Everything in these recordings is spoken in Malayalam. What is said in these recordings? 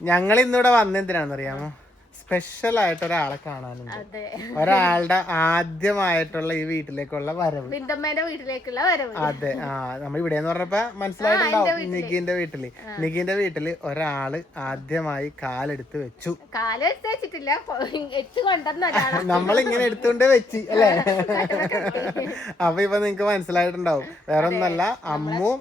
ഞങ്ങൾ ഇന്നിവിടെ വന്നെന്തിനാണെന്നറിയാമോ? സ്പെഷ്യൽ ആയിട്ട് ഒരാളെ കാണാനുണ്ട്. ഒരാളുടെ ആദ്യമായിട്ടുള്ള ഈ വീട്ടിലേക്കുള്ള വരവ്, വീട്ടിലേക്കുള്ള വരവ്. അതെ. നമ്മൾ ഇവിടെ എന്ന് പറഞ്ഞപ്പോ മനസ്സിലായിട്ടുണ്ടാവും. നിഗിന്റെ വീട്ടില് ഒരാള് ആദ്യമായി കാലെടുത്ത് വെച്ചു. വെച്ചിട്ടില്ല, നമ്മളിങ്ങനെ എടുത്തുകൊണ്ട് വെച്ച് അല്ലേ? അപ്പൊ ഇപ്പൊ നിങ്ങക്ക് മനസ്സിലായിട്ടുണ്ടാവും. വേറെ ഒന്നല്ല, അമ്മു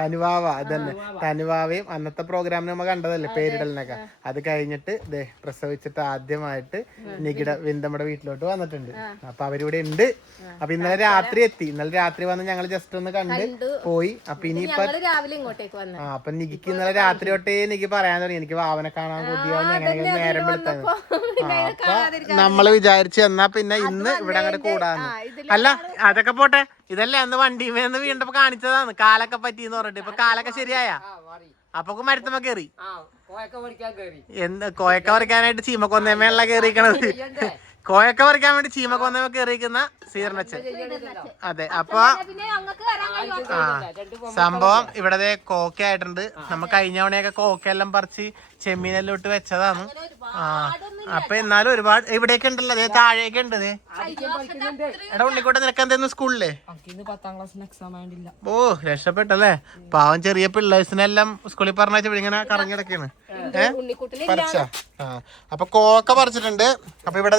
തനുവാവ അതന്നെ. തനുവാവയും അന്നത്തെ പ്രോഗ്രാമിന് നമ്മ കണ്ടതല്ലേ, പേരിടലിനൊക്കെ. അത് കഴിഞ്ഞിട്ട് പ്രസവിച്ചിട്ട് ആദ്യമായിട്ട് വിന്തമ്മയുടെ വീട്ടിലോട്ട് വന്നിട്ടുണ്ട്. അപ്പൊ അവരിവിടെ ഉണ്ട്. അപ്പൊ ഇന്നലെ രാത്രി എത്തി. ഇന്നലെ രാത്രി വന്ന് ഞങ്ങൾ ജസ്റ്റ് ഒന്ന് കണ്ട് പോയി. അപ്പൊ ഇനിയിപ്പൊ അപ്പൊ നികിക്ക് ഇന്നലെ രാത്രി തൊട്ടേ നിക്ക് പറയാൻ തുടങ്ങി, എനിക്ക് വാവനെ കാണാൻ കൊതിയാവുന്ന എങ്ങനെയെങ്കിലും നേരം വെളുത്തത്. അപ്പൊ നമ്മള് വിചാരിച്ചു എന്നാ പിന്നെ ഇന്ന് ഇവിടെ അങ്ങോട്ട് കൂടാന്ന്. അല്ല അതൊക്കെ പോട്ടെ, ഇതല്ലേ അന്ന് വണ്ടിമേന്ന് വീണ്ടപ്പോ കാണിച്ചതാണ് കാലൊക്കെ പറ്റിന്ന് പറഞ്ഞിട്ട്. ഇപ്പൊ കാലൊക്കെ ശരിയായ അപ്പൊ മരത്തുമ്പോ കേറി കോയക്ക പറിക്കാനായിട്ട് ചീമക്കൊന്നേമേള്ള കേറിക്കണത്. കോയൊക്കെ പറിക്കാൻ വേണ്ടി ചീമക്കൊന്നേമ കേറിയിരിക്കുന്ന സീറിനച്ഛൻ. അതെ. അപ്പൊ സംഭവം ഇവിടെ കോക്ക ആയിട്ടുണ്ട്. നമ്മ കഴിഞ്ഞ തവണയൊക്കെ കോക്കെല്ലാം പറിച്ച് ചെമ്മീനെല്ലാം ഇട്ട് വെച്ചതാണ്. അപ്പൊ എന്നാലും ഒരുപാട് ഇവിടെയൊക്കെ ഉണ്ടല്ലോ. അതേ താഴെയൊക്കെ ഉണ്ട്. എടാ ഉണ്ണിക്കോട്ടെ, നിനക്ക് എന്തായിരുന്നു സ്കൂളില്? ഓ രക്ഷപ്പെട്ടല്ലേ. പാവം ചെറിയ പിള്ളേഴ്സിനെല്ലാം സ്കൂളിൽ പറഞ്ഞ ഇങ്ങനെ കറങ്ങി കിടക്കാണ്. പറിച്ച അപ്പൊ കോക്ക പറിച്ചിട്ടുണ്ട്. അപ്പൊ ഇവിടെ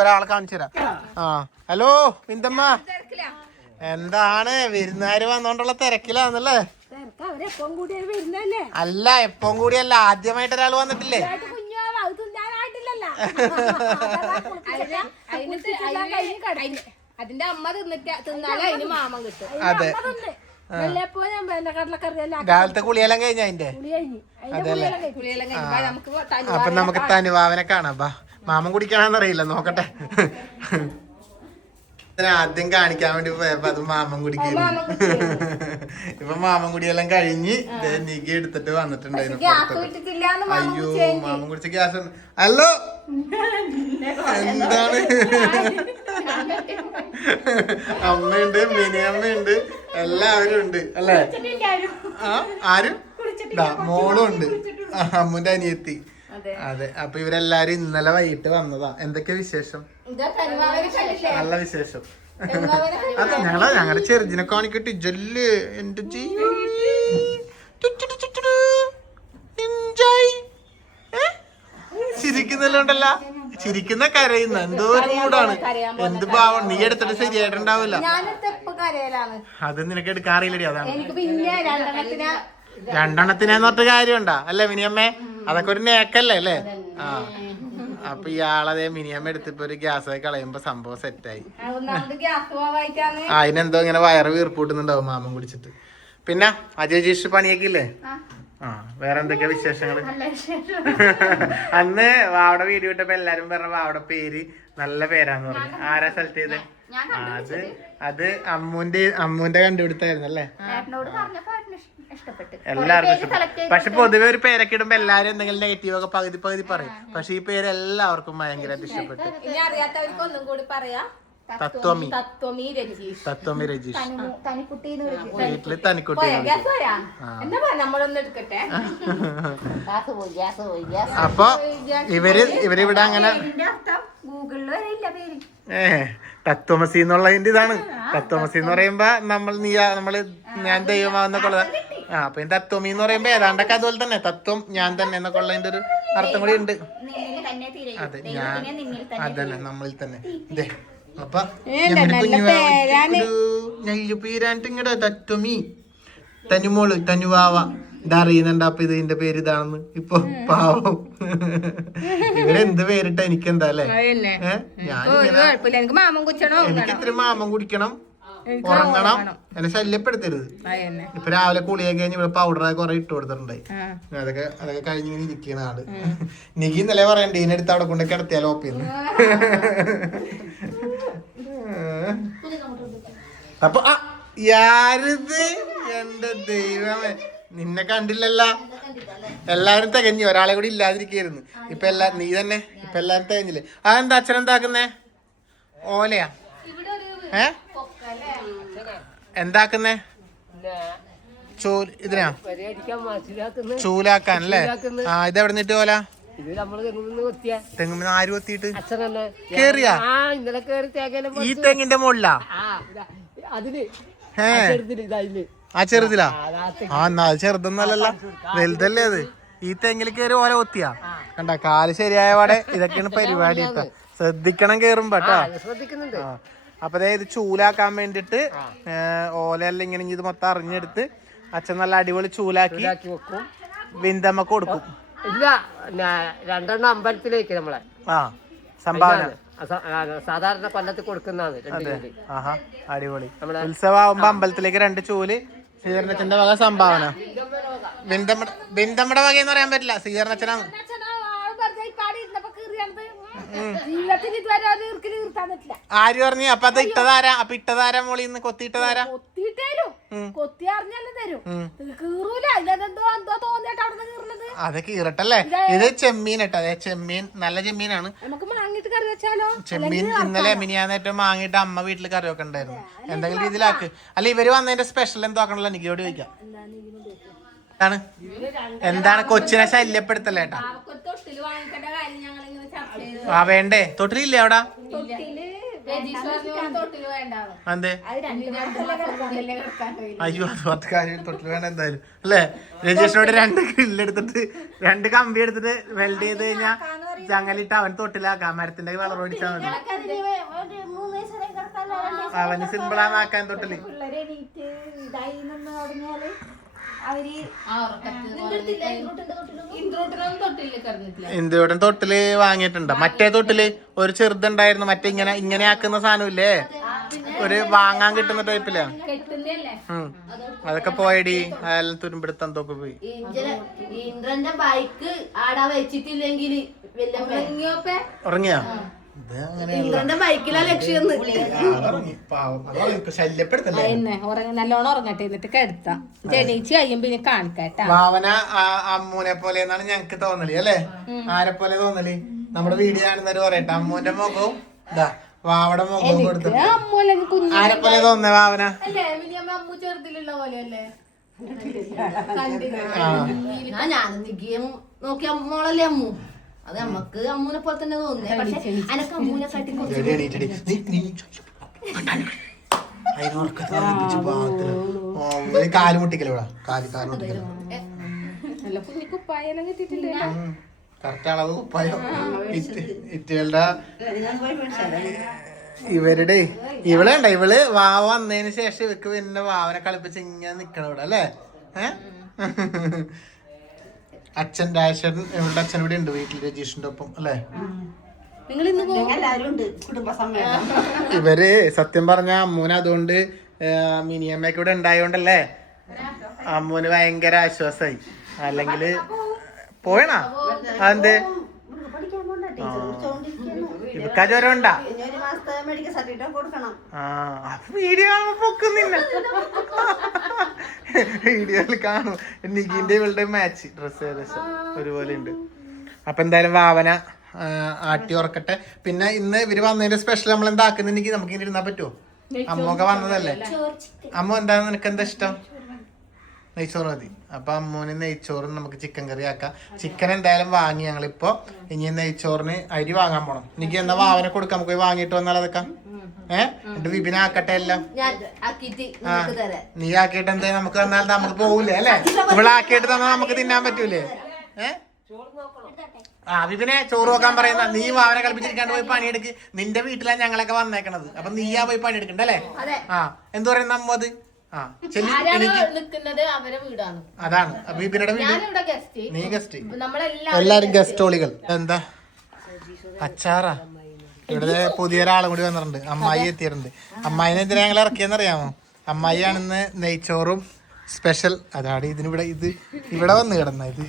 ഒരാളെ കാണിച്ചു തരാം. ഹലോ വിന്തമ്മ, എന്താണ് വിരുന്നുകാര് വന്നോണ്ടുള്ള തിരക്കിലാന്നല്ലേ? അല്ല എപ്പം കൂടിയല്ല, ആദ്യമായിട്ട് ഒരാൾ വന്നിട്ടില്ലേ? അതിന്റെ അമ്മ തിന്നാലേ അതിന് മാമം കിട്ടും. അതെ. രാവിലത്തെ കുളിയെല്ലാം കഴിഞ്ഞ അതിന്റെ അതല്ലേ. അപ്പൊ നമുക്ക് തനുവാവനെ കാണാം. മാമൻ കുടിക്കണമെന്നറിയില്ല, നോക്കട്ടെ. ആദ്യം കാണിക്കാൻ വേണ്ടി പോയപ്പോ അത് മാമൻ കുടിക്കുന്നു. ഇപ്പൊ മാമൻ കുടിയെല്ലാം കഴിഞ്ഞ് നികി എടുത്തിട്ട് വന്നിട്ടുണ്ടായിരുന്നു. അയ്യോ മാമൻ കുടിച്ച ഗ്യാസ്. ഹലോ, എന്താണ്? അമ്മയുണ്ട്, മിനി അമ്മയുണ്ട്, എല്ലാവരും ഉണ്ട് അല്ലേ? ആരും മോളും ഉണ്ട്, അമ്മുന്റെ അനിയത്തി. അതെ. അപ്പൊ ഇവരെല്ലാരും ഇന്നലെ വൈകിട്ട് വന്നതാ. എന്തൊക്കെയാ വിശേഷം? നല്ല വിശേഷം. അതെ, ഞങ്ങളുടെ ചെറുതിനെ കാണിക്കട്ടെ. ജല്ല് എന്റെ ചിരിക്കുന്നല്ലോ ഉണ്ടല്ല, ചിരിക്കുന്ന കരയുന്ന എന്തോ ഒരു മൂടാണ്. എന്ത് പാവം, നീ എടുത്തിട്ട് ശരിയായിട്ടുണ്ടാവില്ല. അത് നിനക്ക് എടുക്കാറില്ലടി. അതാണ് രണ്ടെണ്ണത്തിനെന്ന് പറഞ്ഞ കാര്യമുണ്ടാ അല്ലേ മിനിയമ്മേ? അതൊക്കെ ഒരു നേക്കല്ലേ അല്ലേ? അപ്പൊ ഇയാളതേ മിനിയമ്മ എടുത്തിപ്പോ ഒരു ഗ്യാസ് ആയി കളയുമ്പോ സംഭവം സെറ്റായി. അതിനെന്തോ ഇങ്ങനെ വയറ് വീർപ്പൂട്ടുന്നുണ്ടാവും മാമൻ കുടിച്ചിട്ട്. പിന്നെ അജയ് ജീഷ് പണിയൊക്കെ ഇല്ലേ? വേറെ എന്തൊക്കെയാ വിശേഷങ്ങള്? അന്ന് വാവടെ വീഡിയോ ഇട്ടപ്പോ എല്ലാരും പറഞ്ഞ വാവടെ പേര് നല്ല പേരാന്ന് പറഞ്ഞു. ആരാ സെലക്ട് ചെയ്തേ? അത് അമ്മുന്റെ കണ്ടുപിടുത്തായിരുന്നു അല്ലേ? എല്ലാവർക്കും ഇഷ്ടപ്പെട്ടു. പക്ഷെ പൊതുവെ ഒരു പേരൊക്കെ ഇടുമ്പോ എല്ലാരും എന്തെങ്കിലും നെഗറ്റീവ് ഒക്കെ പകുതി പറയും. പക്ഷെ ഈ പേര് എല്ലാവർക്കും ഭയങ്കരമായിട്ട് ഇഷ്ടപ്പെട്ടു. തത്വമി രജീഷ്. വീട്ടില് തനിക്കുട്ടി. അപ്പൊ ഇവരിവിടെ അങ്ങനെ തത്വമസി എന്നുള്ളതിന്റെ ഇതാണ്. തത്വമസി എന്ന് പറയുമ്പോ ഞാൻ ദൈവമാകുന്നൊക്കെ ഉള്ളത്. അപ്പൊ തത്വമി എന്ന് പറയുമ്പോ ഏതാണ്ടൊക്കെ അതുപോലെ തന്നെ, തത്വം ഞാൻ തന്നെ എന്നൊക്കെ ഉള്ളതിന്റെ ഒരു അർത്ഥം കൂടി ഉണ്ട്. അതെ, ഞാൻ അതന്നെ നമ്മളിൽ തന്നെ. ഇതേ അപ്പൊ നെയ്യുപീരാൻട്ടിങ്ങടെ തത്വമി തനുമോള് തനുവാവ ഇതറിയുന്നുണ്ട്. അപ്പൊ ഇതിന്റെ പേര് ഇതാണെന്ന്. ഇപ്പൊ പാവം ഇവരെന്ത് പേരിട്ട എനിക്കെന്താ അല്ലേ? എനിക്ക് ഇത്ര മാമൻ കുടിക്കണം, ഉറങ്ങണം, എന്നെ ശല്യപ്പെടുത്തരുത്. ഇപ്പൊ രാവിലെ കുളിയൊക്കെ കഴിഞ്ഞ് ഇവിടെ പൗഡറൊക്കെ കുറെ ഇട്ട് കൊടുത്തിട്ടുണ്ടായി. അതൊക്കെ കഴിഞ്ഞിങ്ങനെ ഇരിക്കുന്ന ആള്. നിക്ക് ഇന്നലെ പറയണ്ടേ ഇതിനെടുത്ത് അവിടെ കൊണ്ട് കിടത്തിയാലോ ഓപ്പിന്ന്. അപ്പൊ യാരിത് എന്റെ ദൈവമേ, നിന്നെ കണ്ടില്ലല്ല. എല്ലാരും തികഞ്ഞു, ഒരാളെ കൂടി ഇല്ലാതിരിക്കായിരുന്നു. ഇപ്പൊ നീ തന്നെ ഇപ്പൊ എല്ലാരും തികഞ്ഞില്ലേ? അതെന്താ അച്ഛനെന്താക്കുന്നേ? ഓലയാ? എന്താക്കുന്നേ? ഇതിനാ ചൂലാക്കാൻ അല്ലേ? ആ ഇതെവിടെ നിന്നിട്ട് ഓല തെങ്ങുമ്പോ ആര് കൊത്തിയിട്ട് കേറിയാ ഈ തെങ്ങിന്റെ മുകളിലാ? ആ ചെറുതിലാ? ആ എന്നാ അത് ചെറുതൊന്നല്ലല്ലോ, വലുതല്ലേ അത്. ഈ തെങ്ങിൽ കയറി ഓല കൊത്തിയാ? കണ്ട കാല് ശരിയായ പാടെ ഇതൊക്കെയാണ് പരിപാടി കേട്ടോ. ശ്രദ്ധിക്കണം കേറുമ്പോ കേട്ടോ. അപ്പൊ ഇത് ചൂലാക്കാൻ വേണ്ടിട്ട് ഓലയെല്ലാം ഇങ്ങനെ ഇത് മൊത്തം അറിഞ്ഞെടുത്ത് അച്ഛൻ നല്ല അടിപൊളി ചൂലാക്കി വിന്തമ്മക്ക് കൊടുക്കും. ഇല്ല, 2 അമ്പലത്തിലേക്ക് നമ്മളെ സംഭാവന സാധാരണ കൊല്ലത്തിൽ കൊടുക്കുന്നതാണ്. അടിപൊളി. ഉത്സവമാകുമ്പോ അമ്പലത്തിലേക്ക് 2 ചൂല് ശ്രീധരനച്ഛന്റെ വക സംഭാവന. ബിന്ദമ്മയുടെ വകയെന്ന് പറയാൻ പറ്റില്ല, ശ്രീധരനച്ഛനാണ്. ആര് പറഞ്ഞു? അപ്പൊ അത് ഇട്ടതാരാ? അപ്പൊ ഇട്ടതാരാ മോളിന്ന് കൊത്തിയിട്ടതാരാ? അത് കീറട്ടല്ലേ? ഇത് ചെമ്മീൻ ഇട്ടോ, ചെമ്മീൻ നല്ല ചെമ്മീനാണ്. ചെമ്മീൻ ഇന്നലെ മിനിയാന്നേറ്റവും വാങ്ങിയിട്ട് അമ്മ വീട്ടിൽ കറി വെക്കെ ഉണ്ടായിരുന്നു. എന്തെങ്കിലും രീതിയിലാക്ക്. അല്ല ഇവര് വന്നതിന്റെ സ്പെഷ്യൽ എന്തോ ആക്കണല്ലോ, എനിക്കോട് ചോദിക്കാം. എന്താണ് കൊച്ചിനെ ശല്യപ്പെടുത്തല്ലേട്ടാ? ആ വേണ്ടേ? തൊട്ടിലില്ലേ അവിടെ? അതെ. അയ്യോ അത് പത്ത് കാര്യം തൊട്ടിൽ വേണ്ട എന്തായാലും അല്ലേ? രജേഷിനോട് 2 ഗ്രില്ലെടുത്തിട്ട് 2 കമ്പി എടുത്തിട്ട് വെൽഡ് ചെയ്ത് കഴിഞ്ഞാ ചങ്ങലിട്ട് അവൻ തൊട്ടിലാക്കാം. മരത്തിന്റെ കളർ ഓടിച്ചാൽ മതി. അവന് സിമ്പിളാന്നാക്കാൻ തൊട്ടില്. ഇന്ത്യയുടെ തൊട്ടില് വാങ്ങിയിട്ടുണ്ട്. മറ്റേ തൊട്ടില് ഒരു ചെറുതുണ്ടായിരുന്നു, മറ്റേ ഇങ്ങനെ ആക്കുന്ന സാധനമില്ലേ, ഒരു വാങ്ങാൻ കിട്ടുന്ന ടൈപ്പിലാ. അതൊക്കെ പോയടി, അതെല്ലാം തുരുമ്പെടുത്ത് എന്തൊക്കെ പോയി. ഇന്ദ്രന്റെ ബൈക്ക് ആടാ വെച്ചിട്ടില്ലെങ്കിൽ ഉറങ്ങിയാ? ബൈക്കിലാ ലക്ഷ്യം. നല്ലോണം ഉറങ്ങട്ടെ, എന്നിട്ട് കിടത്താം. ജനിച്ച് കഴിയുമ്പോ പിന്നെ കാണിക്കാട്ടാ. ഭാവന അമ്മൂനെ പോലെ എന്നാണ് ഞങ്ങക്ക് തോന്നല് അല്ലേ? ആരെ പോലെ തോന്നല്? നമ്മുടെ വീഡിയോ കാണുന്നവര് പറയട്ടെ, അമ്മൂന്റെ മുഖവും വാവയുടെ മുഖവും കൊടുത്തു. ആരെ പോലെ തോന്നുന്നേ ഭാവന? അമ്മു ചെറുതിലുള്ള പോലെയല്ലേ? ഞാനും നോക്കിയ മോളല്ലേ അമ്മു. അത് നമ്മക്ക് അമ്മൂനെ പോലെ തന്നെ തോന്നുന്നേ. പക്ഷെ അനക്ക് അമ്മൂനെ കാട്ടി കാലുമുട്ടിക്കലൂടാ. കറക്റ്റ് അളവ് കുപ്പായം ഇറ്റുകളുടെ ഇവരുടെ ഇവളുണ്ട. ഇവള് വാവ വന്നതിന് ശേഷം ഇവക്ക് പിന്നെ വാവനെ കളിപ്പിച്ച് ഇങ്ങനെ നിക്കണം ഇവിടെ അല്ലേ? അച്ഛൻ രാജേഷൻ ഇവളുടെ അച്ഛൻ ഇവിടെ ഉണ്ട് വീട്ടിൽ രജീഷിന്റെ ഒപ്പം അല്ലേ? ഇവര് സത്യം പറഞ്ഞ അമ്മൂന് അതുകൊണ്ട് മിനിയമ്മയൊക്കെ ഇവിടെ ഉണ്ടായോണ്ടല്ലേ അമ്മൂന് ഭയങ്കര ആശ്വാസായി. അല്ലെങ്കില് പോയണാ അതെന്ത് ഇവക്കാ ജ്വരം ഉണ്ടാ? വീഡിയോ പൊക്കുന്നില്ല. വീഡിയോയിൽ കാണും നികിന്റെ ഇവളുടെ മാച്ച് ഡ്രസ് ഏകദേശം ഒരുപോലെ ഉണ്ട്. അപ്പൊ എന്തായാലും ഭാവന ആട്ടി ഉറക്കട്ടെ. പിന്നെ ഇന്ന് ഇവര് വന്നതിന്റെ സ്പെഷ്യൽ നമ്മൾ എന്താക്കുന്നുണ്ടെങ്കിൽ നമുക്ക് ഇങ്ങനെ ഇരുന്നാ പറ്റുമോ? അമ്മൊക്കെ വന്നതല്ലേ. അമ്മ എന്താണ് നിനക്ക് എന്താ ഇഷ്ടം? നെയ്ച്ചോറ് മതി. അപ്പൊ അമ്മൂന് നെയ്ച്ചോറും നമുക്ക് ചിക്കൻ കറി ആക്കാം. ചിക്കൻ എന്തായാലും വാങ്ങി ഞങ്ങളിപ്പോ. ഇനി നെയ്ച്ചോറിന് അരി വാങ്ങാൻ പോണം. എനിക്ക് എന്താ ഭാവന കൊടുക്കാം, നമുക്ക് പോയി വാങ്ങിട്ട് വന്നാൽ അതൊക്കെ എന്നിട്ട് വിപിനെ ആക്കട്ടെ എല്ലാം. നീ ആക്കിയിട്ട് എന്താ നമുക്ക് തന്നാൽ നമുക്ക് പോകൂലേ അല്ലെ? ഇവിടെ ആക്കിയിട്ട് തന്നാൽ നമുക്ക് തിന്നാൻ പറ്റൂലേ? വിപിനെ ചോറ് വെക്കാൻ പറയുന്ന നീ ഭാവന കളിപ്പിച്ചിരിക്കാണ്ട് പോയി പണിയെടുക്ക്. നിന്റെ വീട്ടിലാണ് ഞങ്ങളൊക്കെ വന്നേക്കണത്. അപ്പൊ നീയാ പോയി പണിയെടുക്കണ്ട അല്ലേ? എന്ത് പറയുന്ന അമ്മ അത്? അതാണ് വിപിനുടെ വീട്. നീ ഗസ്റ്റ്, എല്ലാരും ഗസ്റ്റോളികൾ. എന്താ അച്ചാറാ? ഇവിടെ പുതിയൊരാളും കൂടി വന്നിട്ടുണ്ട്. അമ്മായി എത്തിയിട്ടുണ്ട്. അമ്മായിനെ എന്തിനാ ഞങ്ങൾ ഇറക്കിയെന്നറിയാമോ? അമ്മായിയാണിന്ന് നെയ്ച്ചോറും സ്പെഷ്യൽ. അതാണ് ഇതിനിവിടെ ഇത് ഇവിടെ വന്ന് കിടന്ന ഇത്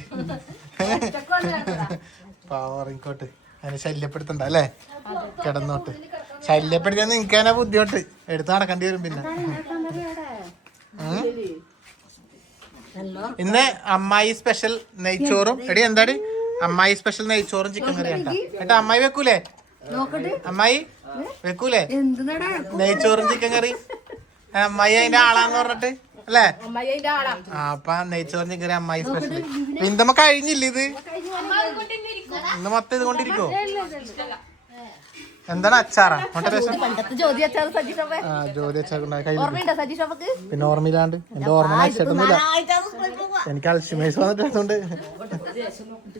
പാവറിക്കോട്ട്. അതിനെ ശല്യപ്പെടുത്തണ്ട അല്ലേ? കിടന്നോട്ട്. ശല്യപ്പെടുത്തിയാൽ നിനക്ക് തന്നെ ബുദ്ധിമുട്ട് എടുത്ത് നടക്കേണ്ടി വരും. പിന്നെ ഇന്ന് അമ്മായി സ്പെഷ്യൽ നെയ്ച്ചോറും. എടി എന്താടി അമ്മായി സ്പെഷ്യൽ നെയ്ച്ചോറും ചിക്കൻ കറിയാണ് കേട്ടോ. അമ്മായി വെക്കൂലേ? അമ്മായി വെക്കൂലേ നെയ്ച്ചോറും ചിക്കൻ കറി? അമ്മായി അതിന്റെ ആളാന്ന് പറഞ്ഞിട്ട് അല്ലേ അമ്മായി അതിന്റെ ആളാ. അപ്പൊ നെയ്ച്ചോറിന് ഇങ്ങനെ അമ്മായി സ്പെഷ്യൽ. വിന്തമ്മ കഴിഞ്ഞില്ല ഇത് ഇന്ന് മൊത്തം ഇത് കൊണ്ടിരിക്കോ? എന്താണ് അച്ചാറാ? പണ്ടത്തെ ജ്യോതി അച്ചാർ സജീഷപ്പേ ജോലി അച്ചാർ ഓർമ്മയുണ്ടോ സജീഷപ്പക്ക്? പിന്നെ ഓർമ്മയില്ലാണ്ട് എന്റെ ഓർമ്മ നശിച്ചിട്ടൊന്നുമില്ല. എനിക്ക് അൽഷിമേഴ്സ് വന്നിട്ടുണ്ട്.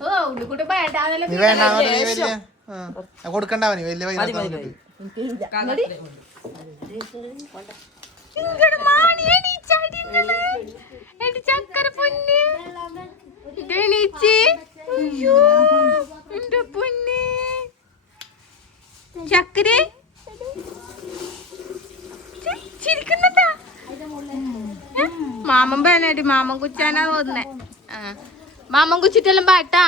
ഓ ഉള്ളിക്കൂട്ടി വേണ്ടാന്നല്ലേ നീ വേണ്ട വലിയ കൊടുക്കണ്ടാവനി വലിയ പൈസ. ചക്കര ചിരിക്കുന്നുണ്ടാ? മാമൻ വേണേടി, മാമൻ കുച്ചാനാ തോന്നുന്നേ. മാമൻ കുച്ചിട്ടെല്ലാം പാട്ടാ,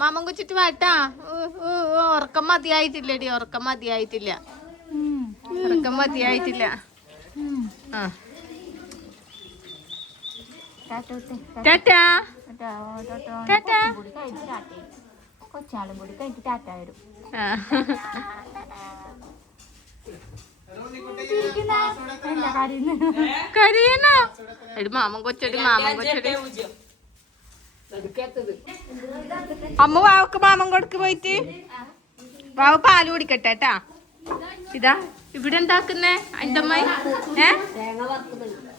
മാമൻ കുച്ചിട്ട് പാട്ടാ. ഉറക്കം മതിയായിട്ടില്ലടി, ഉറക്കം മതിയായിട്ടില്ല, ഉറക്കം മതിയായിട്ടില്ല. ടാറ്റാ ടാറ്റാ. കൊച്ചാളും കൂടി കഴിഞ്ഞിട്ട് ടാറ്റ വരും. കരയണോ? എടി മാമൻ കൊച്ചടി, മാമൻ കൊച്ചടി. അമ്മ വാവക്ക് മാമൻ കൊടുക്ക് പോയിട്ട്. വാവ പാല് കുടിക്കട്ടെ കേട്ടാ. ഇതാ ഇവിടെ എന്താക്കുന്നേ അതിന്റെ അമ്മായി?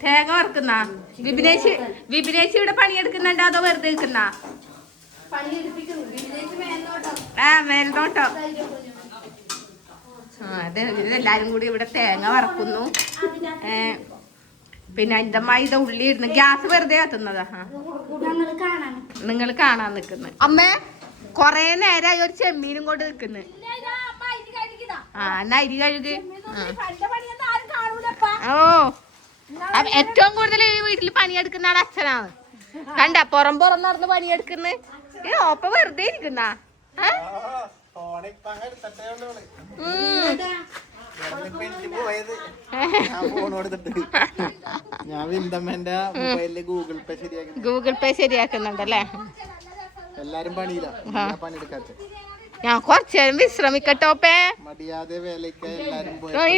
തേങ്ങ വറുക്കുന്ന വിപിനേശി ഇവിടെ പണിയെടുക്കുന്നുണ്ടോ അതോ വെറുതെ നിൽക്കുന്ന? മേൽനോട്ടോ. അതെ, എല്ലാരും കൂടി ഇവിടെ തേങ്ങ വറക്കുന്നു. പിന്നെ അതിന്റെ അമ്മായി ഇത് ഉള്ളി ഇടുന്നു. ഗ്യാസ് വെറുതെ കത്തുന്നതാ. നിങ്ങൾ കാണാൻ നിക്കുന്നു. അമ്മേ കൊറേ നേരമായി ഒരു ചെമ്മീനും കൊണ്ട് നിക്കുന്നു. എന്നാ അരി കഴുകി. ഓ ഏറ്റവും കൂടുതൽ ഈ വീട്ടിൽ പണിയെടുക്കുന്ന ആൾ അച്ഛനാണ്. കണ്ട പുറം നടന്ന് പണിയെടുക്കുന്നത്. ഓപ്പ വെറുതെ ഇരിക്കുന്ന. ഗൂഗിൾ പേ ശരിയാക്കുന്നുണ്ടല്ലേ? എല്ലാരും പണിയില്ല, പണിയെടുക്കാത്ത. ഞാൻ കുറച്ചേരം വിശ്രമിക്കട്ടോപ്പേ.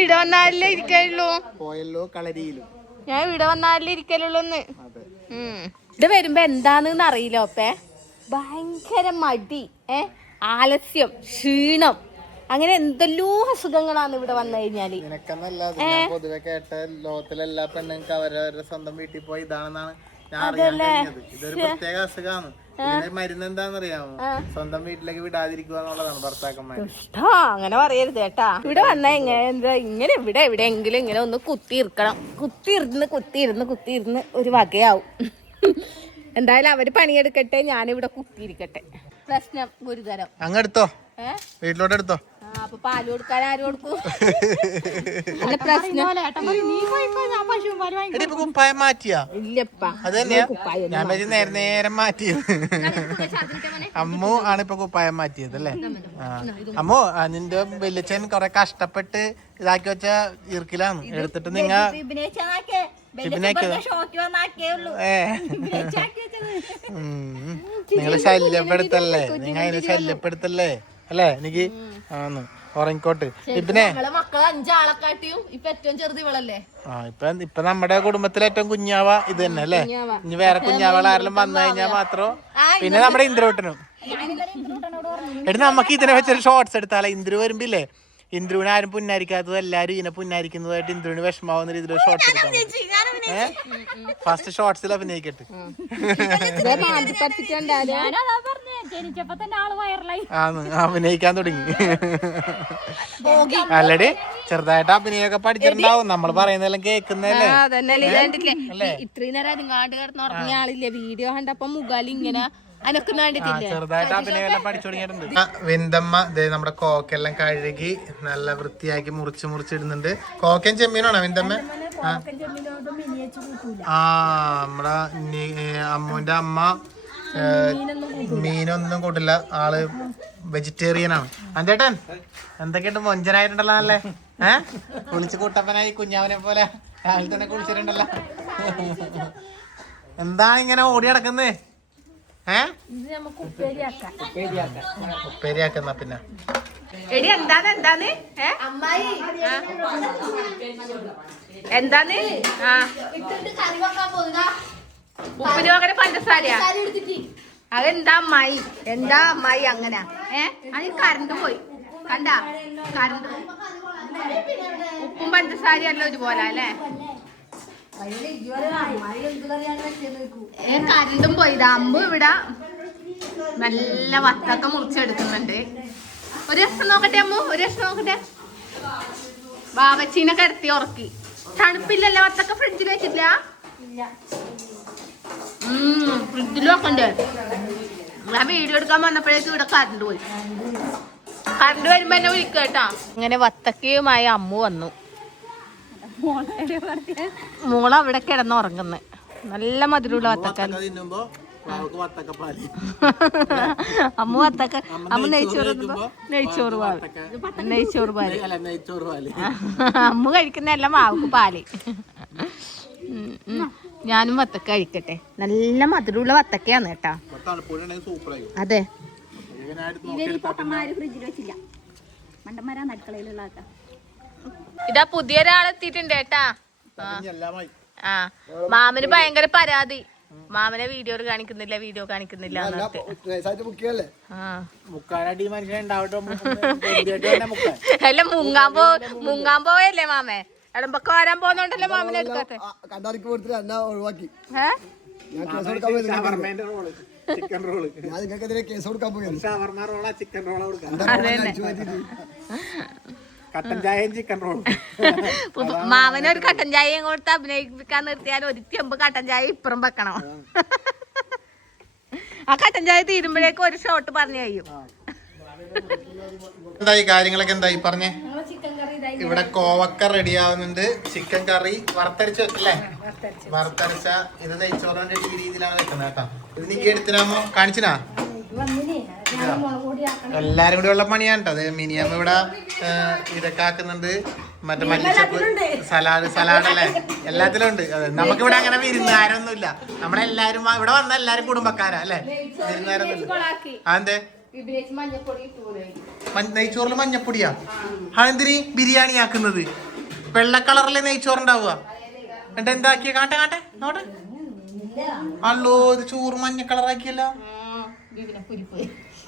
ഇവിടെ വന്നാലേ ഇരിക്കുള്ളൂ. പോയല്ലോ കളരിയിലും. ഞാൻ ഇവിടെ വന്നാലേ ഇരിക്കലുള്ളൂ. ഇവിടെ വരുമ്പോ എന്താന്ന് അറിയില്ല ഓപ്പേ. ഭയങ്കര മടി, ആലസ്യം, ക്ഷീണം, അങ്ങനെ എന്തെല്ലോ അസുഖങ്ങളാണ് ഇവിടെ വന്നു കഴിഞ്ഞാല്. പൊതുവെ കേട്ട ലോകത്തിലെ എല്ലാ പെണ്ണുങ്ങൾക്ക് അവരവരുടെ സ്വന്തം വീട്ടിൽ പോയി ഇതാണെന്നാണ് ഞാൻ അറിയാൻ കഴിഞ്ഞത്. ഇതൊരു പ്രത്യേക അസുഖമാണ്. ഇതിന്റെ മരുന്ന് എന്താണെന്നറിയാമോ? സ്വന്തം വീട്ടിലേക്ക് വിടാതിരിക്കുക എന്നുള്ളതാണ് ഭർത്താക്കന്മാർ. അങ്ങനെ പറയരുത് കേട്ടാ. ഇവിടെ വന്നാ ഇങ്ങനെ ഇവിടെ എവിടെയെങ്കിലും ഇങ്ങനെ ഒന്ന് കുത്തിയിരിക്കണം. കുത്തിയിരുന്ന് ഒരു വകയാവും. എന്തായാലും അവര് പണിയെടുക്കട്ടെ, ഞാനിവിടെ കുത്തിയിരിക്കട്ടെ. പ്രശ്നം ഗുരുതരം. അങ്ങെടുത്തോ, വീട്ടിലോട്ട് എടുത്തോ. അപ്പൊ പാല് കൊടുക്കാൻ ആരും കൊടുക്കും? അല്ല പ്രശ്നം കുപ്പായം മാറ്റിയാ? ഇല്ലപ്പാ, അത് തന്നെയാ ഞാൻ നേരം മാറ്റിയത്. അമ്മു ആണ് ഇപ്പൊ കുപ്പായം മാറ്റിയത് അല്ലേ? അമ്മു നിന്റെ വലിയച്ഛൻ കൊറേ കഷ്ടപ്പെട്ട് ഇതാക്കി വെച്ച ഇർക്കിലാണ് എടുത്തിട്ട് നിങ്ങള് ശല്യപ്പെടുത്തല്ലേ? നിങ്ങൾ അതിനെ ശല്യപ്പെടുത്തല്ലേ അല്ലേ? എനിക്ക് ആന്ന് ഉറങ്ങിക്കോട്ട്. പിന്നെ മക്കളെ 5 ആളെക്കാട്ടിയും ഇപ്പൊ ഏറ്റവും ചെറുത് ഇവളല്ലേ? ഇപ്പൊ നമ്മുടെ കുടുംബത്തിലെ ഏറ്റവും കുഞ്ഞാവ ഇത് തന്നെ അല്ലേ? ഇനി വേറെ കുഞ്ഞാവകൾ ആരെങ്കിലും വന്നു കഴിഞ്ഞാൽ മാത്രം. പിന്നെ നമ്മുടെ ഇന്ദ്രൂട്ടനും. എടി നമുക്ക് ഇതിനെ വെച്ചൊരു ഷോർട്സ് എടുത്താലേ? ഇന്ദ്രു വരുമ്പില്ലേ, ഇന്ദ്രുവിനെ ആരും പുന്നാരിക്കാത്തത് എല്ലാരും ഇതിനെ പുന്നാരിക്കുന്നതായിട്ട് ഇന്ദ്രുവിന് വിഷമാവുന്ന രീതിയിൽ ഷോർട്സ് എടുക്കാം. ഫസ്റ്റ് ഷോർട്സിൽ അഭിനയിക്കട്ടെ. അഭിനയിക്കാൻ തുടങ്ങി. അല്ലടി ചെറുതായിട്ട് അഭിനയൊക്കെ പഠിച്ചിട്ടുണ്ടാവും. നമ്മൾ പറയുന്നതെല്ലാം കേൾക്കുന്നല്ലേ? ഇത്രയും നേരം അതുങ്ങാണ്ട് കിടന്ന് ഉറങ്ങിയ ആളില്ലേ? വീഡിയോ കണ്ടപ്പോ മുഖാലി ഇങ്ങനെ ചെറുതായിട്ട് അഭിനയം പഠിച്ചു തുടങ്ങിയിട്ടുണ്ട്. വിന്തമ്മ നമ്മുടെ കോക്കെല്ലാം കഴുകി നല്ല വൃത്തിയാക്കി മുറിച്ചിടുന്നുണ്ട്. കോക്കൻ ചെമ്മീനാണോ വിന്തമ്മ? നമ്മുടെ അമ്മുവിന്റെ അമ്മ മീനൊന്നും കൂട്ടില്ല, ആള് വെജിറ്റേറിയൻ ആണ്. അഞ്ചേട്ടൻ എന്തൊക്കെയുണ്ട്? മൊഞ്ചനായിട്ടുണ്ടല്ലോ അല്ലേ? കുളിച്ച് കൂട്ടപ്പനായി കുഞ്ഞാവനെ പോലെ രാവിലെ തന്നെ കുളിച്ചിട്ടുണ്ടല്ലോ. എന്താണ് ഇങ്ങനെ ഓടി നടക്കുന്നത്? ഉപ്പേരിയാക്കുന്ന പിന്നെ എടി എന്താന്ന് എന്താന്ന് എന്താന്ന് ഉപ്പിന് പകരം പഞ്ചസാരയാ അതെന്താ അമ്മായി അങ്ങനെ അത് കറണ്ട് പോയി കണ്ട കറണ്ട് ഉപ്പും പഞ്ചസാരയല്ല ഒരുപോലെ അല്ലേ കറണ്ടും പോയിതാ അമ്പ് ഇവിടെ നല്ല വത്തൊക്കെ മുറിച്ചെടുക്കുന്നുണ്ട് ഒരു രസം നോക്കട്ടെ അമ്മു ഒരു രസം നോക്കട്ടെ ബാബച്ചീനെ കിടത്തി ഉറക്കി തണുപ്പില്ലല്ലോ വത്തൊക്കെ ഫ്രിഡ്ജിൽ വെച്ചിട്ടില്ല ഫ്രിഡ്ജിൽ വെക്കണ്ടേ ഞാൻ വീഡിയോ എടുക്കാൻ വന്നപ്പോഴേക്കും ഇവിടെ കറണ്ട് പോയി കറണ്ട് വരുമ്പോ എന്നെ വിളിക്കുക കേട്ടാ ഇങ്ങനെ വത്തക്കയുമായി അമ്മു വന്നു മോള അവിടെ കിടന്നുറങ്ങുന്നു നല്ല മധുരമുള്ള വത്തക്ക അമ്മ വത്തക്ക അമ്മ നെയ്ച്ചോറ് പാല് അമ്മ കഴിക്കുന്ന എല്ലാം മാവുക്ക് പാല് ഞാനും വത്തക്ക കഴിക്കട്ടെ നല്ല മധുരമുള്ള വത്തക്കയാണ് കേട്ടാ അതെ ഇതാ പുതിയ ഒരാളെത്തിയിട്ടുണ്ട് കേട്ടാ ആ മാമന് ഭയങ്കര പരാതി മാമനെ വീഡിയോ കാണിക്കുന്നില്ല അല്ല മുങ്ങാൻ പോയല്ലേ മാമേ എടമ്പൊക്കെ വരാൻ പോകുന്നോണ്ടല്ലേ മാമനെ എടുക്കാത്തെ മാമനൊരു കട്ടൻ ചായയും കൊടുത്ത് അഭിനയിപ്പിക്കാൻ നിർത്തിയാൽ ഒരു ചെമ്പ് കട്ടൻ ചായ ഇപ്പുറം വെക്കണം ആ കട്ടൻ ചായ തീരുമ്പോഴേക്കും ഒരു ഷോട്ട് പറഞ്ഞു കഴിയും എന്തായി കാര്യങ്ങളൊക്കെ എന്തായി പറഞ്ഞേ ഇവിടെ കോവക്ക റെഡി ആവുന്നുണ്ട് ചിക്കൻ കറി വറുത്തരച്ച് വെക്കല്ലേ വറുത്തരച്ച ഇത് നെയ്ച്ചോറിന്റെ രീതിയിലാണ് വെക്കുന്നത് കേട്ടോ ഇത് നീ എടുത്തിനാമോ കാണിച്ചിനാ എല്ലാരും കൂടി ഉള്ള പണിയാണ് കേട്ടോ അത് മിനിയമ്മ ഇവിടെ ഇതൊക്കെ ആക്കുന്നുണ്ട് മറ്റേ മല്ലിച്ചപ്പ് സലാഡല്ലേ എല്ലാത്തിലും ഉണ്ട് അതെ നമുക്കിവിടെ അങ്ങനെ വിരുന്നുകാരൊന്നുമില്ല നമ്മളെല്ലാരും ഇവിടെ വന്ന എല്ലാരും കുടുംബക്കാരാ അല്ലെ വിരുന്നുകാരൊന്നുമില്ല അതെന്തേ നെയ്ച്ചോറിൽ മഞ്ഞപ്പൊടിയാ അതെന്തിന് ബിരിയാണി ആക്കുന്നത് വെള്ള കളറിലെ നെയ്ച്ചോറുണ്ടാവുക എന്നിട്ട് എന്താക്കിയ കാട്ടെ നോട്ടെ അല്ലോ ഇത് ചോറ് മഞ്ഞ കളറാക്കിയല്ലോ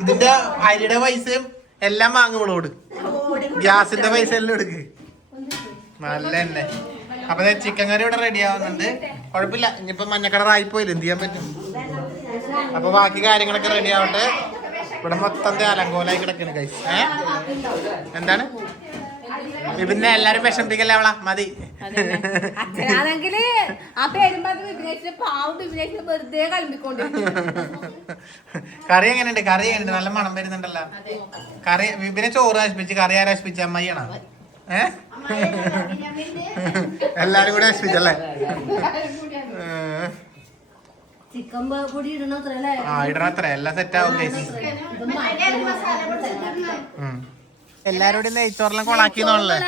ഇതിന്റെ അരിയുടെ പൈസയും എല്ലാം വാങ്ങുമ്പോളോട് ഗ്യാസിന്റെ പൈസ എല്ലാം എടുക്ക് നല്ല തന്നെ അപ്പൊ ചിക്കൻ കറി ഇവിടെ റെഡി ആവുന്നുണ്ട് കുഴപ്പമില്ല ഇനിയിപ്പോ മഞ്ഞ കളറായിപ്പോയില്ല എന്ത് ചെയ്യാൻ പറ്റും അപ്പൊ ബാക്കി കാര്യങ്ങളൊക്കെ റെഡി ആവട്ടെ ഇവിടെ മൊത്തം അലങ്കോലായി കിടക്കണ് കൈസ് എന്താണ് പിന്നെ എല്ലാരും വിഷമിപ്പിക്കല്ലേ അവളാ മതി കറി എങ്ങനെയുണ്ട് നല്ല മണം വരുന്നുണ്ടല്ലോ കറി വിപിനെ ചോറ് ആശ്മിച്ച് കറി ആരാശ്മിച്ച അമ്മയ്യാണോ എല്ലാരും കൂടെ ആശ്മിച്ചല്ലേ ഇടണത്ര എല്ലാം സെറ്റ് ആവും എല്ലാരും നെയ്ച്ചോറെല്ലാം കൊളാക്കിന്നോളല്ലേ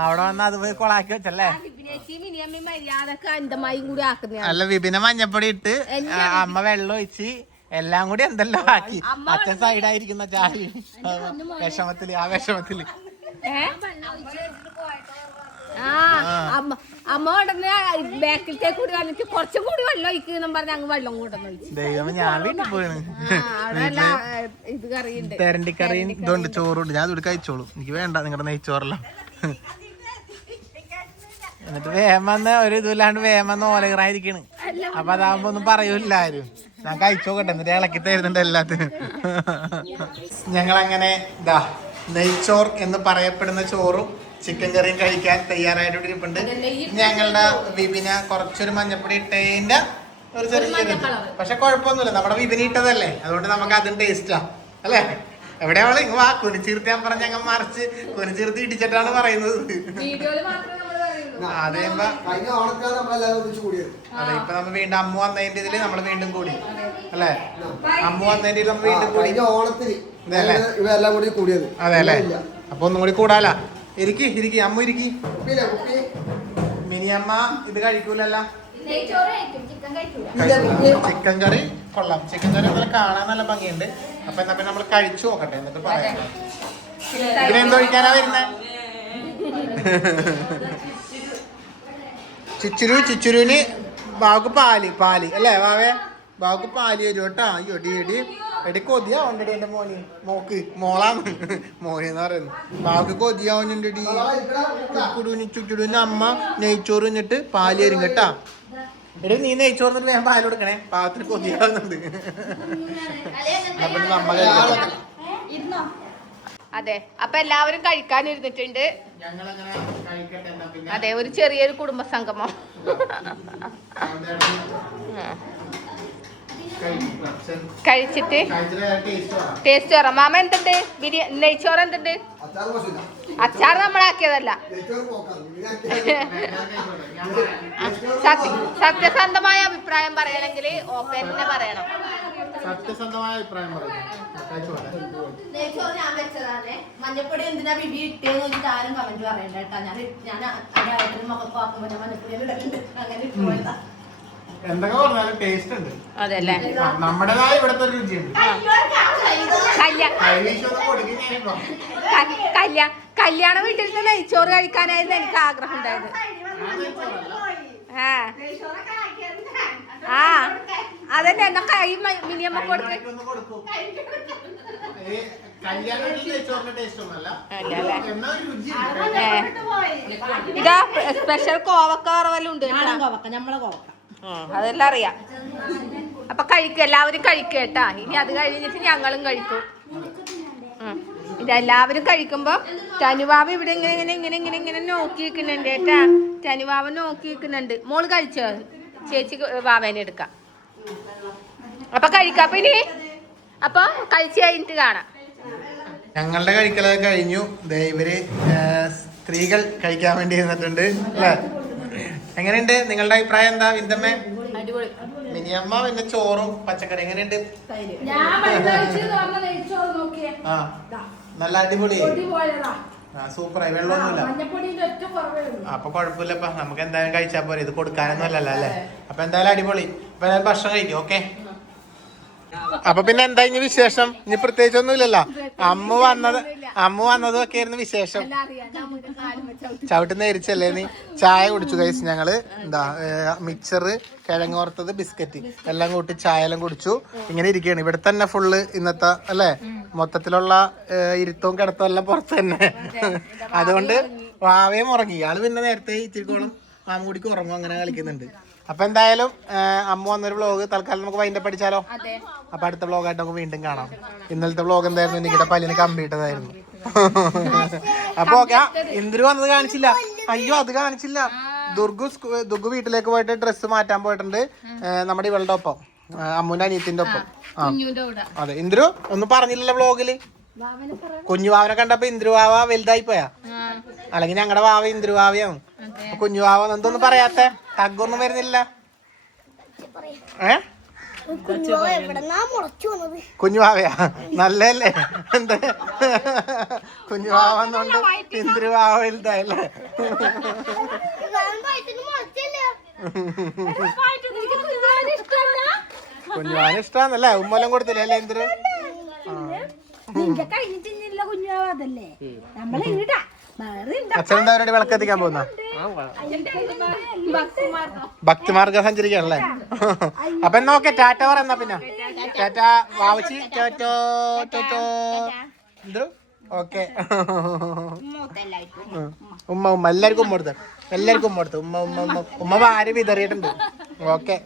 അവിടെ വന്ന് അത് പോയി കൊളാക്കി വെച്ചല്ലേ അല്ല വിപിനെ മഞ്ഞപ്പൊടി ഇട്ട് അമ്മ വെള്ളം ഒഴിച്ച് എല്ലാം കൂടി എന്തെല്ലാം ആക്കി അച്ഛൻ സൈഡായിരിക്കുന്ന ചായ വിഷമത്തില് അമ്മ ഉടനെ ബാക്കിലേക്ക് കൂടി വന്നിട്ട് കുറച്ചും കൂടി വെള്ളം ഒഴിക്കും പറഞ്ഞ അങ്ങ് വെള്ളം കൂട്ടുന്നു ഞാൻ വീട്ടിൽ പോയാണ് ഇത് കറിയുണ്ട് തെരണ്ടിക്കറിയും ഇതുണ്ട് ചോറുണ്ട് ഞാൻ ഇവിടെ കഴിച്ചോളൂ എനിക്ക് വേണ്ട നിങ്ങളുടെ നെയ്ച്ചോറെല്ലാം എന്നിട്ട് വേമെന്ന് ഒരു ഇതില്ലാണ്ട് വേമെന്ന് ഓലകറായിരിക്കണ് അപ്പൊ അതാകുമ്പോ ഒന്നും പറയൂല ആരും ഞാൻ കഴിച്ചോക്കട്ടെ എന്നിട്ട് ഇളക്കി തരുന്നുണ്ട് എല്ലാത്തിനും ഞങ്ങളങ്ങനെ ഇതാ നെയ്ച്ചോർ എന്ന് പറയപ്പെടുന്ന ചോറും ചിക്കൻ കറിയും കഴിക്കാൻ തയ്യാറായിട്ടിരിപ്പുണ്ട് ഞങ്ങളുടെ വിപിന കുറച്ചൊരു മഞ്ഞപ്പൊടി ഇട്ടതിന്റെ ഒരു ചെറിയ പക്ഷെ കുഴപ്പമൊന്നുമില്ല നമ്മുടെ വിപിന ഇട്ടതല്ലേ അതുകൊണ്ട് നമുക്ക് അതും ടേസ്റ്റാ അല്ലേ എവിടെയാള് വാ കുനിച്ചീർത്തി ഞാൻ പറഞ്ഞ ഞങ്ങൾ മറിച്ച് കുനിച്ചീർത്തി ഇടിച്ചിട്ടാണ് പറയുന്നത് അതെ ഇപ്പൊ നമ്മ വീണ്ടും അമ്മ വന്നതിന്റെ ഇതില് നമ്മള് വീണ്ടും കൂടി അല്ലെ അമ്മ വന്നതിന്റെ നമ്മൾ വീണ്ടും കൂടി അതെ അല്ലേ അപ്പൊ ഒന്നും കൂടി കൂടാല ഇരിക്കി അമ്മ ഇരിക്കി മിനി അമ്മ ഇത് കഴിക്കൂലല്ല ചിക്കൻ കറി കൊള്ളാം. ചിക്കൻ കറി നല്ല കാണാൻ നല്ല ഭംഗിയുണ്ട്. അപ്പൊ എന്നാ പിന്നെ നമ്മൾ കഴിച്ചു നോക്കട്ടെ, എന്നിട്ട് പറയാം. ഇതിനെന്തോ ഒഴിക്കാനാ വരുന്നേ? ചിച്ചുരുവിന് ബാവുക്ക് പാല് അല്ലേ വാവേ? ബാവുക്ക് പാല് തരും കേട്ടാ. എടി കൊതിയാവുണ്ടടി എന്റെ മോളാന്ന് മോനെന്ന് പറയുന്നു. ബാവുക്ക് കൊതിയാവുന്നുണ്ടടി. ചുച്ചുടുവിന് അമ്മ നെയ്ച്ചോറ് എന്നിട്ട് പാല് തരും കേട്ടാ. എടി നീ നെയ്ച്ചോറ് എന്നിട്ട് ഞാൻ പാല് കൊടുക്കണേ, പാവത്തിന് കൊതിയാവുന്നുണ്ട്. അമ്മ അതെ, അപ്പൊ എല്ലാവരും കഴിക്കാനിരുന്നിട്ടുണ്ട്. അതെ, ഒരു ചെറിയൊരു കുടുംബ സംഗമം. കഴിച്ചിട്ട് ടേസ്റ്റ് പറയാം. മാമ എന്തുണ്ട്? ബിരിയാണി നെയ്ച്ചോറ് എന്തുണ്ട്? അച്ചാർ നമ്മളാക്കിയതല്ല. സത്യസന്ധമായ അഭിപ്രായം പറയണമെങ്കിൽ ഓപ്പന്നെ പറയണം. സത്യസന്ധമായ അഭിപ്രായം നെയ്ച്ചോറ് ഞാൻ വെച്ചതാണ്. മഞ്ഞപ്പൊടി എന്തിനാ ബിബി ഇട്ടേന്ന് വെച്ചിട്ട് ആരും കമന്റ് പറയണ്ട കേട്ടാ. ഞാൻ മക്കൾക്ക് ആക്കുമ്പോ ഞാൻ മഞ്ഞപ്പൊടി അങ്ങനെ ഇട്ടുപോയതാ. എന്തൊക്കെ പറഞ്ഞാലും ടേസ്റ്റ് ഉണ്ട്. അതല്ലേ, നമ്മുടേതായ ഇവിടുത്തെ ഒരു രുചിയുണ്ട്. കല്യാണ വീട്ടിൽ നിന്ന് നെയ്ച്ചോറ് കഴിക്കാനായിരുന്നു എനിക്ക് ആഗ്രഹം ഉണ്ടായത്. ആ അതന്നെ, എന്നാ കൈ മിനിയമ്മ കൊടുക്കും. ഇതാ സ്പെഷ്യൽ കോവക്ക വറവെല്ലാം ഉണ്ട്. അതെല്ലാം അറിയാം. അപ്പൊ കഴിക്കുക, എല്ലാവരും കഴിക്കുക കേട്ടാ. ഇനി അത് കഴിഞ്ഞിട്ട് ഞങ്ങളും കഴിക്കും. ഇതെല്ലാവരും കഴിക്കുമ്പോ തനുവാവ് ഇവിടെ ഇങ്ങനെ നോക്കി വെക്കുന്നുണ്ട് കേട്ടാ. തനുവാവ് നോക്കി വെക്കുന്നുണ്ട്. മോള് കഴിച്ചോ? ചേച്ചി വാവേനെ എടുക്കാം. അപ്പൊ കഴിക്കാം. അപ്പൊ ഇനി അപ്പൊ കഴിച്ചു കഴിഞ്ഞിട്ട് കാണാം. ഞങ്ങളുടെ കഴിക്കലൊക്കെ കഴിഞ്ഞു. ഇവര് സ്ത്രീകൾ കഴിക്കാൻ വേണ്ടി ഇരുന്നിട്ടുണ്ട് അല്ലേ? എങ്ങനെയുണ്ട്? നിങ്ങളുടെ അഭിപ്രായം എന്താ? വിന്തമ്മേ, മിനിയമ്മ പിന്നെ ചോറും പച്ചക്കറി എങ്ങനെയുണ്ട്? ആ നല്ല അടിപൊളി, സൂപ്പറായി. വെള്ളമൊന്നുമില്ല. അപ്പൊ കുഴപ്പമില്ലപ്പാ, നമുക്ക് എന്തായാലും കഴിച്ചാ പോരെ. ഇത് കൊടുക്കാനൊന്നും അല്ലല്ലോ അല്ലേ? അപ്പൊ എന്തായാലും അടിപൊളി. അപ്പൊ എന്തായാലും ഭക്ഷണം കഴിക്കും. ഓക്കെ. അപ്പൊ പിന്നെ എന്താ ഇനി വിശേഷം? ഇനി പ്രത്യേകിച്ച് ഒന്നും ഇല്ലല്ലോ. അമ്മ വന്നതും ഒക്കെ ആയിരുന്നു വിശേഷം. ചവിട്ടി നേരിച്ചല്ലേ നീ? ചായ കുടിച്ചു കഴിച്ചു ഞങ്ങള്. എന്താ മിക്സറ്, കിഴങ്ങ് വറുത്തത്, ബിസ്ക്കറ്റ് എല്ലാം കൂട്ടി ചായ എല്ലാം കുടിച്ചു. ഇങ്ങനെ ഇരിക്കുകയാണ്. ഇവിടെ തന്നെ ഫുള്ള് ഇന്നത്തെ അല്ലേ മൊത്തത്തിലുള്ള ഇരുത്തവും കിടത്തവും എല്ലാം പുറത്ത് തന്നെ. അതുകൊണ്ട് വാവയും ഉറങ്ങി. ആള് പിന്നെ നേരത്തെ ഇച്ചിരിക്കോളം മാമുകൂടിക്ക് ഉറങ്ങും. അങ്ങനെ കളിക്കുന്നുണ്ട്. അപ്പൊ എന്തായാലും അമ്മ വന്നൊരു വ്ളോഗ് തൽക്കാലം നമുക്ക് വൈൻഡപ്പ് അടിച്ചാലോ? അപ്പൊ അടുത്ത വ്ളോഗായിട്ട് നമുക്ക് വീണ്ടും കാണാം. ഇന്നലത്തെ വ്ളോഗ് എന്തായിരുന്നു? എനിക്കിടെ പല്ലിന് കമ്പിയിട്ടതായിരുന്നു. അപ്പൊ ഓക്കെ. ഇന്ദിരു വന്നത് കാണിച്ചില്ല. അയ്യോ, അത് കാണിച്ചില്ല. ദുർഗു വീട്ടിലേക്ക് പോയിട്ട് ഡ്രസ്സ് മാറ്റാൻ പോയിട്ടുണ്ട്. നമ്മുടെ ഇവളുടെ ഒപ്പം, അമ്മൂന്റെ അനിയത്തിന്റെ ഒപ്പം. അതെ, ഇന്ദിരു ഒന്നും പറഞ്ഞില്ലല്ലോ വ്ളോഗില്. കുഞ്ഞുവാവനെ കണ്ടപ്പോ ഇന്ദിരുവാവ വലുതായി പോയാ? അല്ലെങ്കിൽ ഞങ്ങളുടെ വാവ ഇന്ദിരുവാവയാണ്. കുഞ്ഞുവാവ എന്തൊന്നും പറയാത്തെ? തഗ്ഗൊന്നും വരുന്നില്ല. കുഞ്ഞുവാവയാ? നല്ലല്ലേ? എന്താ കുഞ്ഞുവാവ വന്നോണ്ട് ഇന്ദിരുവാവ വലുതായല്ലേ? കുഞ്ഞുവാവന് ഇഷ്ടാന്നല്ലേ? ഉമ്മലം കൊടുത്തില്ലേ അല്ലേ ഇന്ദിരു? അച്ഛനെന്താ അവരുടെ വിളക്കെത്തിക്കാൻ പോകുന്ന? ഭക്തിമാർഗം സഞ്ചരിക്കാണല്ലേ? അപ്പൊ എന്നാ ഓക്കെ, ടാറ്റ പറ. എന്നാ പിന്നെ ടാറ്റ വാവച്ചി. എന്തോ ഓക്കെ. ഉമ്മ എല്ലാവർക്കും ഉമ്മ കൊടുത്ത. ഉമ്മ വാരി വിതറിയിട്ടുണ്ട്. ഓക്കെ.